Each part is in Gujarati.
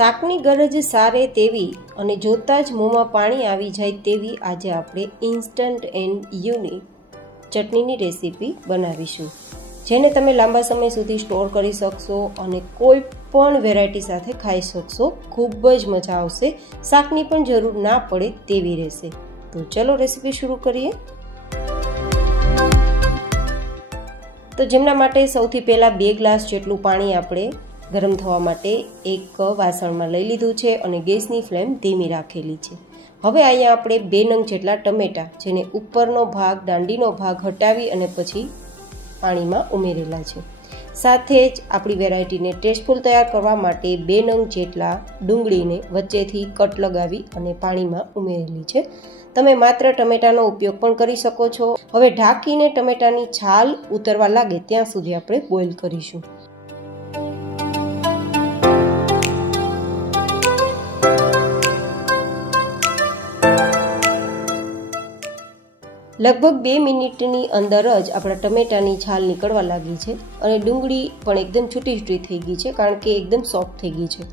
શાકની ગરજ સારે તેવી અને જોતાં જ મોંમાં પાણી આવી જાય તેવી આજે આપણે ઇન્સ્ટન્ટ એન્ડ યુનિક ચટણીની રેસીપી બનાવીશું, જેને તમે લાંબા સમય સુધી સ્ટોર કરી શકશો અને કોઈ પણ વેરાયટી સાથે ખાઈ શકશો. ખૂબ જ મજા આવશે, શાકની પણ જરૂર ના પડે તેવી રહેશે. તો ચલો રેસીપી શરૂ કરીએ. તો જેમના માટે સૌથી પહેલાં 2 ગ્લાસ જેટલું પાણી આપણે ગરમ થવા માટે એક વાસણમાં લઈ લીધું છે અને ગેસની ફ્લેમ ધીમી રાખેલી છે. હવે અહીંયા આપણે 2 નંગ જેટલા ટમેટા, જેને ઉપરનો ભાગ દાંડીનો ભાગ હટાવી અને પછી પાણીમાં ઉમેરેલા છે. સાથે જ આપણી વેરાયટીને ટેસ્ટફુલ તૈયાર કરવા માટે 2 નંગ જેટલા ડુંગળીને વચ્ચેથી કટ લગાવી અને પાણીમાં ઉમેરેલી છે. તમે માત્ર ટમેટાનો ઉપયોગ પણ કરી શકો છો. હવે ઢાંકીને ટમેટાની છાલ ઉતરવા લાગે ત્યાં સુધી આપણે બોઇલ કરીશું. લગભગ 2 મિનિટની અંદર જ આપણા ટમેટાની છાલ નીકળવા લાગી છે અને ડુંગળી પણ એકદમ છૂટી છૂટી થઈ ગઈ છે, કારણ કે એકદમ સોફ્ટ થઈ ગઈ છે.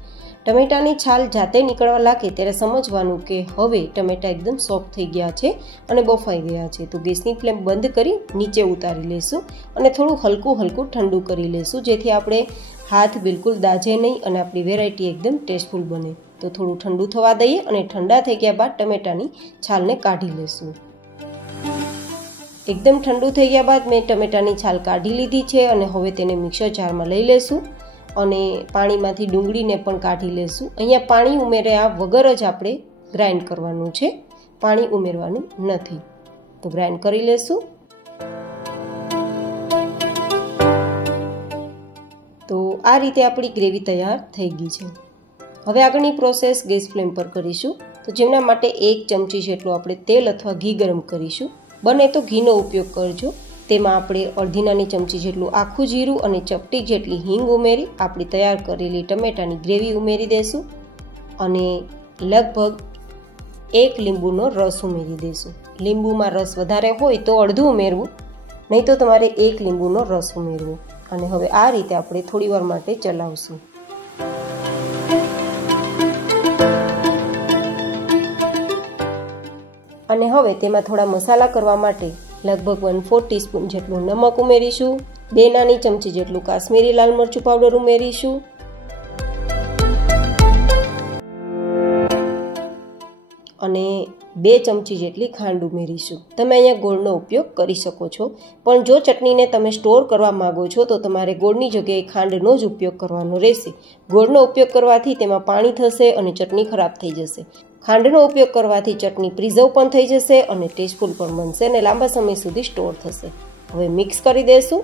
ટમેટાની છાલ જાતે નીકળવા લાગે ત્યારે સમજવાનું કે હવે ટમેટા એકદમ સોફ્ટ થઈ ગયા છે અને બફાઈ ગયા છે. તો ગેસની ફ્લેમ બંધ કરી નીચે ઉતારી લેશું અને થોડું હલકું હલકું ઠંડુ કરી લેશું, જેથી આપણે હાથ બિલકુલ દાઝે નહીં અને આપણી વેરાયટી એકદમ ટેસ્ટફુલ બને. તો થોડું ઠંડુ થવા દઈએ અને ઠંડા થઈ ગયા બાદ ટમેટાની છાલને કાઢી લેશું. એકદમ ઠંડુ થઈ ગયા બાદ મેં ટમેટાની છાલ કાઢી લીધી છે અને હવે તેને મિક્સર જારમાં લઈ લેશું અને પાણીમાંથી ડુંગળીને પણ કાઢી લેશું. અહીંયા પાણી ઉમેર્યા વગર જ આપણે ગ્રાઇન્ડ કરવાનું છે, પાણી ઉમેરવાનું નથી. તો ગ્રાઇન્ડ કરી લેશું. તો આ રીતે આપણી ગ્રેવી તૈયાર થઈ ગઈ છે. હવે આગળની પ્રોસેસ ગેસ ફ્લેમ પર કરીશું. તો જેમના માટે 1 ચમચી જેટલું આપણે તેલ અથવા ઘી ગરમ કરીશું. બને તો ઘીનો ઉપયોગ કરજો. તેમાં આપણે અડધી નાની ચમચી જેટલું આખું જીરું અને ચપટી જેટલી હિંગ ઉમેરી આપણી તૈયાર કરેલી ટમેટાની ગ્રેવી ઉમેરી દઈશું અને લગભગ 1 લીંબુનો રસ ઉમેરી દઈશું. લીંબુમાં રસ વધારે હોય તો અડધું ઉમેરવું, નહીં તો તમારે 1 લીંબુનો રસ ઉમેરવો. અને હવે આ રીતે આપણે થોડી વાર માટે ચલાવશું. અને હવે તેમાં થોડા મસાલા કરવા માટે લગભગ 1/4 ટીસ્પૂન જેટલું નમક ઉમેરીશું. 2 નાની ચમચી જેટલું કાશ્મીરી લાલ મરચું પાવડર ઉમેરીશું અને 2 ચમચી જેટલી ખાંડ ઉમેરીશું. તમે અહીંયા ગોળનો ઉપયોગ કરી શકો છો, પણ જો ચટણીને તમે સ્ટોર કરવા માંગો છો તો તમારે ગોળની જગ્યાએ ખાંડનો જ ઉપયોગ કરવાનો રહેશે. ગોળનો ઉપયોગ કરવાથી તેમાં પાણી થશે અને ચટણી ખરાબ થઈ જશે. ખાંડનો ઉપયોગ કરવાથી ચટણી પ્રિઝર્વ પણ થઈ જશે અને ટેસ્ટફુલ પણ બનશે અને લાંબા સમય સુધી સ્ટોર થશે. હવે મિક્સ કરી દેશું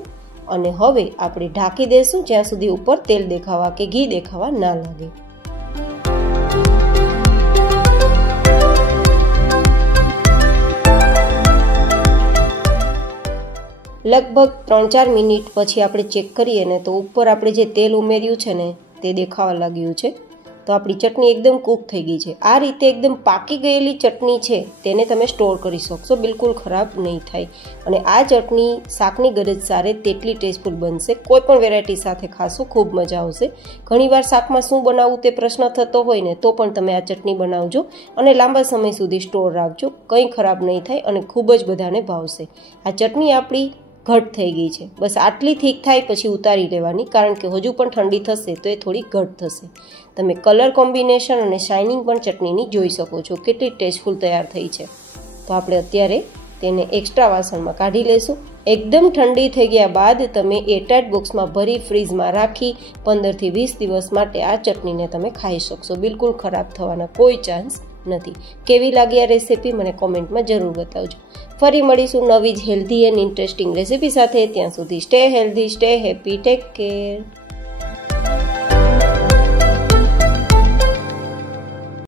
અને હવે આપણે ઢાંકી દેશું જ્યાં સુધી ઉપર તેલ દેખાવા કે ઘી દેખાવા ના લાગે. લગભગ 3-4 મિનિટ પછી આપણે ચેક કરીએ ને તો ઉપર આપણે જે તેલ ઉમેર્યું છે ને તે દેખાવા લાગ્યું છે. તો આપણી ચટણી એકદમ કૂક થઈ ગઈ છે. આ રીતે એકદમ પાકી ગયેલી ચટણી છે તેને તમે સ્ટોર કરી શકશો, બિલકુલ ખરાબ નહીં થાય. અને આ ચટણી શાકની ગરજ સારે તેટલી ટેસ્ટફુલ બનશે. કોઈ પણ વેરાયટી સાથે ખાશો ખૂબ મજા આવશે. ઘણીવાર શાકમાં શું બનાવવું તે પ્રશ્ન થતો હોય ને તો પણ તમે આ ચટણી બનાવજો અને લાંબા સમય સુધી સ્ટોર રાખજો, કંઈ ખરાબ નહીં થાય અને ખૂબ જ બધાને ભાવશે. આ ચટણી આપણી ઘટ થઈ ગઈ છે. બસ આટલી થીક થાય પછી ઉતારી લેવાની, કારણ કે હજુ પણ ઠંડી થશે તો એ થોડી ઘટ થશે. તમે કલર કોમ્બિનેશન અને શાઇનિંગ પણ ચટણીની જોઈ શકો છો, કેટલી ટેસ્ટફુલ તૈયાર થઈ છે. તો આપણે અત્યારે તેને એક્સ્ટ્રા વાસણમાં કાઢી લઈશું. એકદમ ઠંડી થઈ ગયા બાદ તમે એરટાઇટ બોક્સમાં ભરી ફ્રીઝમાં રાખી 15 થી 20 દિવસ માટે આ ચટણીને તમે ખાઈ શકશો. બિલકુલ ખરાબ થવાના કોઈ ચાન્સ નથી. કેવી લાગી આ રેસીપી મને કોમેન્ટમાં જરૂર બતાવજો. ફરી મળીશું નવી જ હેલ્ધી એન્ડ ઇન્ટરેસ્ટિંગ રેસીપી સાથે. ત્યાં સુધી stay healthy, stay happy, take care.